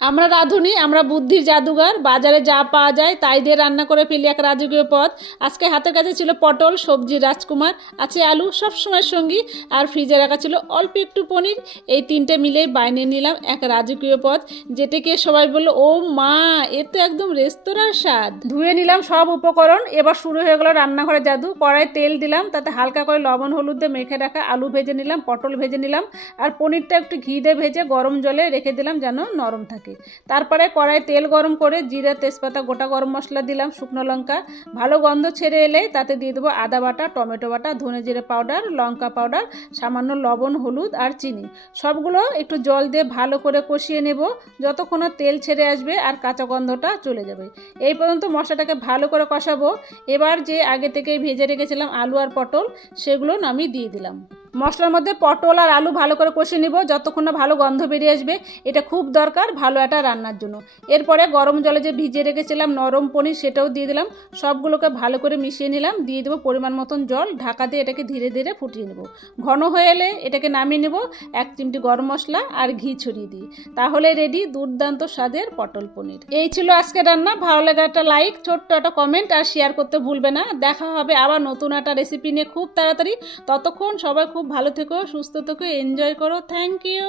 আমরা রাঁধুনি, আমরা বুদ্ধির জাদুঘর, বাজারে যা পাওয়া যায় তাই দিয়ে রান্না করে ফেলি এক রাজকীয় পদ। আজকে হাতের কাছে ছিল পটল, সবজি, রাজকুমার, আছে আলু সব সময় সঙ্গী, আর ফ্রিজে রাখা ছিল অল্প একটু পনির। এই তিনটে মিলেই বাইনে নিলাম এক রাজকীয় পদ, যেটাকে সবাই বলল, ও মা, এ তো একদম রেস্তোরাঁর স্বাদ। ধুয়ে নিলাম সব উপকরণ, এবার শুরু হয়ে গেলো রান্নাঘরে জাদু। কড়াই তেল দিলাম, তাতে হালকা করে লবণ, হলুদ দিয়ে মেখে রাখা আলু ভেজে নিলাম, পটল ভেজে নিলাম, আর পনিরটা একটু ঘি দিয়ে ভেজে গরম জলে রেখে দিলাম যেন নরম থাকে। তারপরে কড়াই তেল গরম করে জিরে, তেজপাতা, গোটা গরম মশলা দিলাম, শুকনো লঙ্কা। ভালো গন্ধ ছেড়ে এলে তাতে দিয়ে দেবো আদা বাটা, টমেটো বাটা, ধনে জিরে পাউডার, লঙ্কা পাউডার, সামান্য লবণ, হলুদ আর চিনি। সবগুলো একটু জল দিয়ে ভালো করে কষিয়ে নেব। যতক্ষণ তেল ছেড়ে আসবে আর কাঁচা গন্ধটা চলে যাবে। এই পর্যন্ত মশলাটাকে ভালো করে কষাবো। এবার যে আগে থেকে ভেজে রেখেছিলাম আলু আর পটল, সেগুলো আমি দিয়ে দিলাম। মশলার মধ্যে পটল আর আলু ভালো করে কষে নিব, যতক্ষণ না ভালো গন্ধ বেরিয়ে আসবে। এটা খুব দরকার ভালো একটা রান্নার জন্য। এরপরে গরম জলে যে ভিজিয়ে রেখেছিলাম নরম পনির, সেটাও দিয়ে দিলাম। সবগুলোকে ভালো করে মিশিয়ে নিলাম, দিয়ে দেবো পরিমাণ মতন জল। ঢাকা দিয়ে এটাকে ধীরে ধীরে ফুটিয়ে নেব। ঘন হয়ে এলে এটাকে নামিয়ে নেব, এক চিমটি গরম মশলা আর ঘি ছড়িয়ে দিই তাহলে রেডি দুর্দান্ত স্বাদের পটল পনির। এই ছিল আজকে রান্না। ভালো লাগে একটা লাইক ছোট্ট একটা কমেন্ট আর শেয়ার করতে ভুলবে না। দেখা হবে আবার নতুন একটা রেসিপি নিয়ে খুব তাড়াতাড়ি। ততক্ষণ সবাই খুব ভালো থেকো সুস্থ থেকো এনজয় করো থ্যাংক ইউ